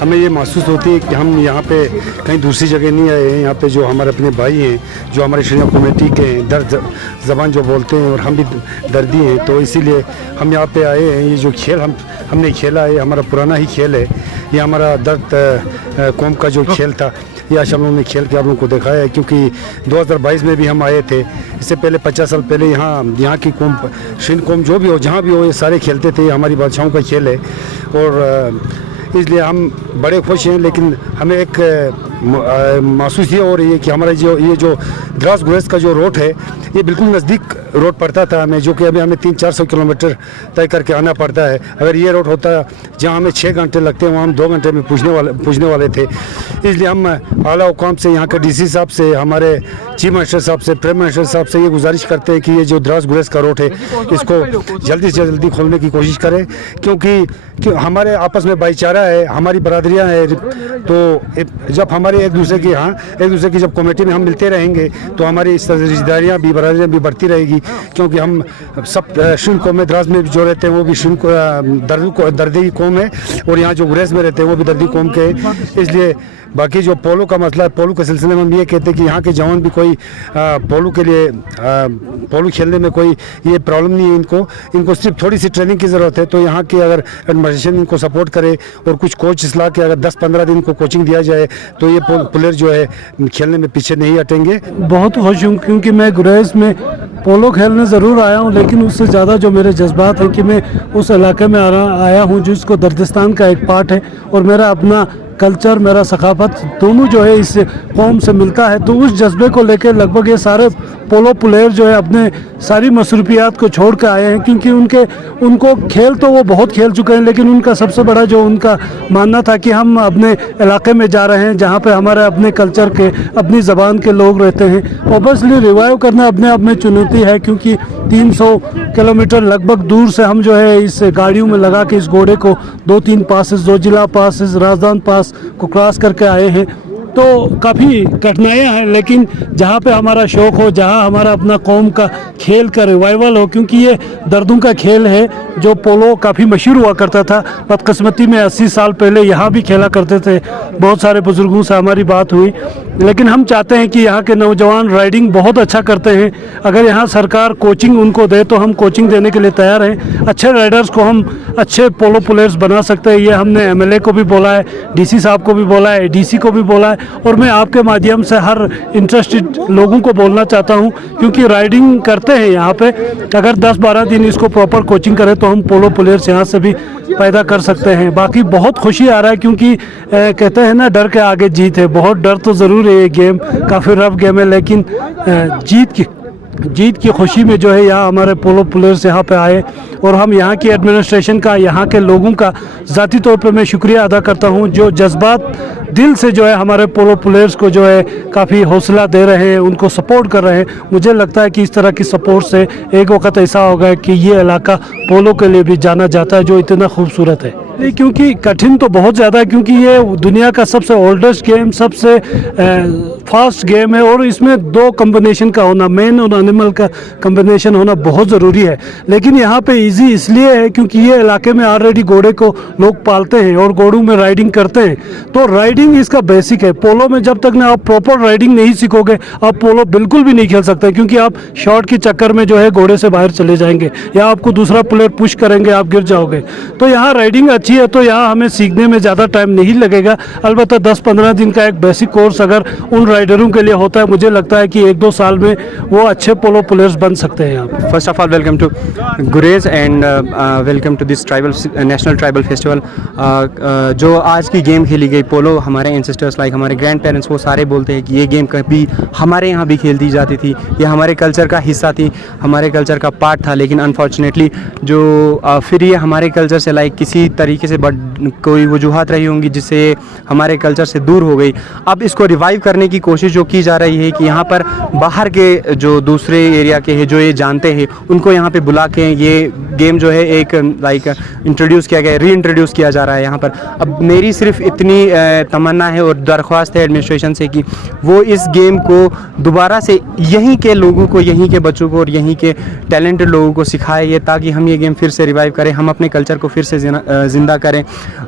हमें ये महसूस होती है कि हम यहाँ पे कहीं दूसरी जगह नहीं आए हैं। यहाँ पे जो हमारे अपने भाई हैं, जो हमारे श्रीनगर कमेटी के हैं, दर्द ज़बान जो बोलते हैं, और हम भी दर्दी हैं, तो इसीलिए हम यहाँ पे आए हैं। ये जो खेल हमने खेला है, हमारा पुराना ही खेल है। ये हमारा दर्द कौम का जो खेल था, ये आज हम लोगों ने खेल के आप लोगों को दिखाया है। क्योंकि 2022 में भी हम आए थे, इससे पहले 50 साल पहले यहाँ की कौम, श्रीन कौम जो भी हो, जहाँ भी हो, ये सारे खेलते थे। हमारी बादशाहों का खेल है और इसलिए हम बड़े खुश हैं। लेकिन हमें एक महसूस ये हो रही है कि हमारा ये जो द्रास गुरेज का जो रोड है, ये बिल्कुल नज़दीक रोड पड़ता था हमें, जो कि अभी हमें 300-400 किलोमीटर तय करके आना पड़ता है। अगर ये रोड होता जहाँ हमें 6 घंटे लगते हैं, वहाँ हम 2 घंटे में पूछने वाले थे। इसलिए हम आला हुकाम से, यहाँ के DC साहब से, हमारे चीफ मिनिस्टर साहब से, प्राइम मिनिस्टर साहब से ये गुजारिश करते हैं कि ये जो द्रास गुरेज का रोड है, इसको जल्दी से जल्दी खोलने की कोशिश करें। क्योंकि हमारे आपस में भाईचारा है, हमारी बरादरियाँ हैं, तो जब हमारे एक दूसरे की जब कमेटी में हम मिलते रहेंगे, तो हमारी रिश्तेदारियाँ भी, बरादरियाँ भी बढ़ती रहेगी। क्योंकि हम सब श्रीन कौम में, द्रास में जो रहते हैं, वो भी श्रीन दर्दी कौम है, और यहाँ जो गुरेज में रहते हैं, वो भी दर्दी कौम के हैं। इसलिए बाकी जो पोलो का मसला है, पोलो के सिलसिले में हम ये कहते हैं कि यहाँ के जवान भी कोई पोलो के लिए पोलो खेलने में कोई ये प्रॉब्लम नहीं है। इनको सिर्फ थोड़ी सी ट्रेनिंग की ज़रूरत है। तो यहाँ की अगर एडमिनिस्ट्रेशन इनको सपोर्ट करे और कुछ कोच इसला के अगर 10-15 दिन को कोचिंग दिया जाए, तो ये प्लेयर जो है खेलने में पीछे नहीं हटेंगे। बहुत खुश हूँ क्योंकि मैं गुरेज में पोलो खेलने ज़रूर आया हूँ, लेकिन उससे ज़्यादा जो मेरे जज्बात हैं कि मैं उस इलाके में आया हूँ जिसको दर्दिस्तान का एक पार्ट है, और मेरा अपना कल्चर, मेरा सकाफत दोनों जो है इस कौम से मिलता है। तो उस जज्बे को लेकर लगभग ये सारे पोलो प्लेयर जो है अपने सारी मसरूफियात को छोड़ कर आए हैं। क्योंकि उनको खेल तो वो बहुत खेल चुके हैं, लेकिन उनका सबसे बड़ा जो उनका मानना था कि हम अपने इलाके में जा रहे हैं जहाँ पे हमारे अपने कल्चर के, अपनी ज़बान के लोग रहते हैं। ऑब्वियसली रिवाइव करना अपने आप में चुनौती है, क्योंकि 300 किलोमीटर लगभग दूर से हम जो है इस गाड़ियों में लगा के इस घोड़े को 2-3 पासेस, 2 जिला पासेस, राजदान पास को क्रॉस करके आए हैं। तो काफ़ी कठिनाइयाँ हैं, लेकिन जहाँ पे हमारा शौक़ हो, जहाँ हमारा अपना कौम का खेल का रिवाइवल हो, क्योंकि ये दर्दों का खेल है। जो पोलो काफ़ी मशहूर हुआ करता था, बदकिस्मती में 80 साल पहले यहाँ भी खेला करते थे। बहुत सारे बुज़ुर्गों से हमारी बात हुई, लेकिन हम चाहते हैं कि यहाँ के नौजवान राइडिंग बहुत अच्छा करते हैं। अगर यहाँ सरकार कोचिंग उनको दे तो हम कोचिंग देने के लिए तैयार हैं। अच्छे राइडर्स को हम अच्छे पोलो प्लेयर्स बना सकते हैं। ये हमने MLA को भी बोला है, DC साहब को भी बोला है, DC को भी बोला है, और मैं आपके माध्यम से हर इंटरेस्टेड लोगों को बोलना चाहता हूं, क्योंकि राइडिंग करते हैं यहाँ पे, अगर 10-12 दिन इसको प्रॉपर कोचिंग करें तो हम पोलो प्लेयर्स यहाँ से भी पैदा कर सकते हैं। बाकी बहुत खुशी आ रहा है, क्योंकि कहते हैं ना, डर के आगे जीत है। बहुत डर तो ज़रूर है, ये गेम काफ़ी रफ गेम है, लेकिन जीत की खुशी में जो है यहाँ हमारे पोलो प्लेयर्स यहाँ पे आए, और हम यहाँ की एडमिनिस्ट्रेशन का, यहाँ के लोगों का ज़ाती तौर पे मैं शुक्रिया अदा करता हूँ, जो जज्बात दिल से जो है हमारे पोलो प्लेयर्स को जो है काफ़ी हौसला दे रहे हैं, उनको सपोर्ट कर रहे हैं। मुझे लगता है कि इस तरह की सपोर्ट से एक वक्त ऐसा होगा कि ये इलाका पोलो के लिए भी जाना जाता है, जो इतना खूबसूरत है। क्योंकि कठिन तो बहुत ज़्यादा है, क्योंकि ये दुनिया का सबसे ओल्डेस्ट गेम, सबसे फास्ट गेम है, और इसमें 2 कम्बिनेशन का होना, मैन और एनिमल का कम्बिनेशन होना बहुत ज़रूरी है। लेकिन यहाँ पे इजी इसलिए है क्योंकि ये इलाके में ऑलरेडी घोड़े को लोग पालते हैं और घोड़ों में राइडिंग करते हैं। तो राइडिंग इसका बेसिक है। पोलो में जब तक ना आप प्रॉपर राइडिंग नहीं सीखोगे, आप पोलो बिल्कुल भी नहीं खेल सकते, क्योंकि आप शॉट के चक्कर में जो है घोड़े से बाहर चले जाएंगे, या आपको दूसरा प्लेयर पुश करेंगे, आप गिर जाओगे। तो यहाँ राइडिंग अच्छी है, तो यहाँ हमें सीखने में ज़्यादा टाइम नहीं लगेगा। अलबत्ता 10-15 दिन का एक बेसिक कोर्स अगर उन राइडरों के लिए होता है, मुझे लगता है कि 1-2 साल में वो अच्छे पोलो प्लेयर्स बन सकते हैं। यहाँ first of all welcome to Gurez and welcome to this tribal national tribal festival. जो आज की गेम खेली गई पोलो, हमारे एंसेस्टर्स लाइक हमारे ग्रैंड पेरेंट्स वो सारे बोलते हैं कि ये गेम कभी हमारे यहाँ भी खेलती जाती थी, ये हमारे कल्चर का हिस्सा थी, हमारे कल्चर का पार्ट था। लेकिन अनफॉर्चुनेटली जो फिर ये हमारे कल्चर से लाइक किसी तरीके से कोई वजूहात रही होंगी जिससे हमारे कल्चर से दूर हो गई। अब इसको रिवाइव करने की कोशिश जो की जा रही है कि यहाँ पर बाहर के जो दूसरे दूसरे एरिया के हैं जो ये जानते हैं, उनको यहाँ पे बुला के ये गेम जो है एक लाइक इंट्रोड्यूस किया गया है, री इंट्रोड्यूस किया जा रहा है यहाँ पर। अब मेरी सिर्फ इतनी तमन्ना है और दरख्वास्त है एडमिनिस्ट्रेशन से कि वो इस गेम को दोबारा से यहीं के लोगों को, यहीं के बच्चों को और यहीं के टैलेंटेड लोगों को सिखाए ये, ताकि हम ये गेम फिर से रिवाइव करें, हम अपने कल्चर को फिर से ज़िंदा करें।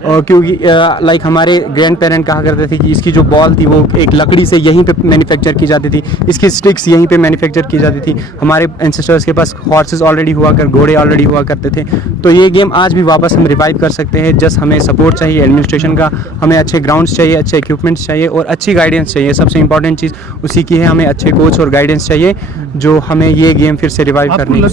और क्योंकि लाइक हमारे ग्रैंड पेरेंट कहा करते थे कि इसकी जो बॉल थी वो एक लकड़ी से यहीं पे मैन्युफैक्चर की जाती थी, इसकी स्टिक्स यहीं पे मैन्युफैक्चर की जाती थी। हमारे एंसेस्टर्स के पास हॉर्सेस ऑलरेडी हुआ घोड़े ऑलरेडी हुआ करते थे। तो ये गेम आज भी वापस हम रिवाइव कर सकते हैं। जस्ट हमें सपोर्ट चाहिए एडमिनिस्ट्रेशन का, हमें अच्छे ग्राउंड्स चाहिए, अच्छे इक्विपमेंट्स चाहिए और अच्छी गाइडेंस चाहिए। सबसे इंपॉर्टेंट चीज़ उसी की है, हमें अच्छे कोच और गाइडेंस चाहिए जो हमें ये गेम फिर से रिवाइव करनी है।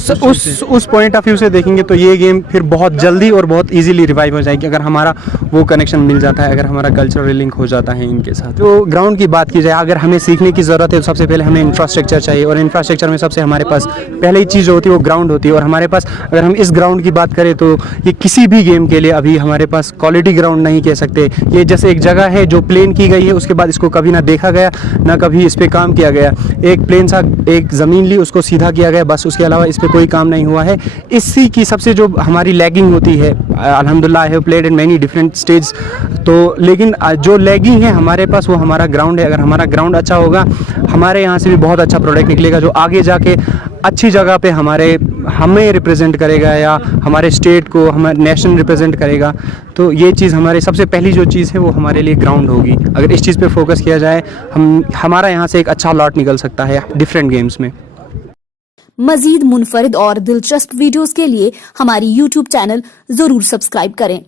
उस पॉइंट ऑफ व्यू से देखेंगे तो ये गेम फिर बहुत जल्दी और बहुत ईजिली रिवाइव हो जाएगी अगर हमारा वो कनेक्शन मिल जाता है, अगर हमारा कल्चरल लिंक हो जाता है इनके साथ। तो ग्राउंड की बात की जाए, अगर हमें सीखने की ज़रूरत है तो सबसे पहले हमें इंफ्रास्ट्रक्चर चाहिए, और इंफ्रास्ट्रक्चर में सबसे हमारे पास पहले ही चीज़ जो होती है वो ग्राउंड होती है। और हमारे पास अगर हम इस ग्राउंड की बात करें तो ये किसी भी गेम के लिए अभी हमारे पास क्वालिटी ग्राउंड नहीं कह सकते। ये जैसे एक जगह है जो प्लेन की गई है, उसके बाद इसको कभी ना देखा गया ना कभी इस पर काम किया गया। एक प्लेन सा एक ज़मीन ली, उसको सीधा किया गया, बस उसके अलावा इस पर कोई काम नहीं हुआ है। इसी की सबसे जो हमारी लैगिंग होती है, अल्हम्दुलिल्लाह I have played in many different stage, तो लेकिन जो लैगिंग है हमारे पास वो हमारा ग्राउंड है। अगर हमारा ग्राउंड अच्छा होगा, हमारे यहाँ से भी बहुत अच्छा प्रोडक्ट निकलेगा जो आगे जाके अच्छी जगह पे हमें रिप्रेजेंट करेगा या हमारे स्टेट को, हमारे नेशनल रिप्रेजेंट करेगा। तो ये चीज़ हमारे सबसे पहली जो चीज़ है वो हमारे लिए ग्राउंड होगी। अगर इस चीज़ पे फोकस किया जाए, हमारा यहाँ से एक अच्छा लॉट निकल सकता है डिफरेंट गेम्स में। मजीद मुनफरिद और दिलचस्प वीडियोस के लिए हमारी YouTube चैनल जरूर सब्सक्राइब करें।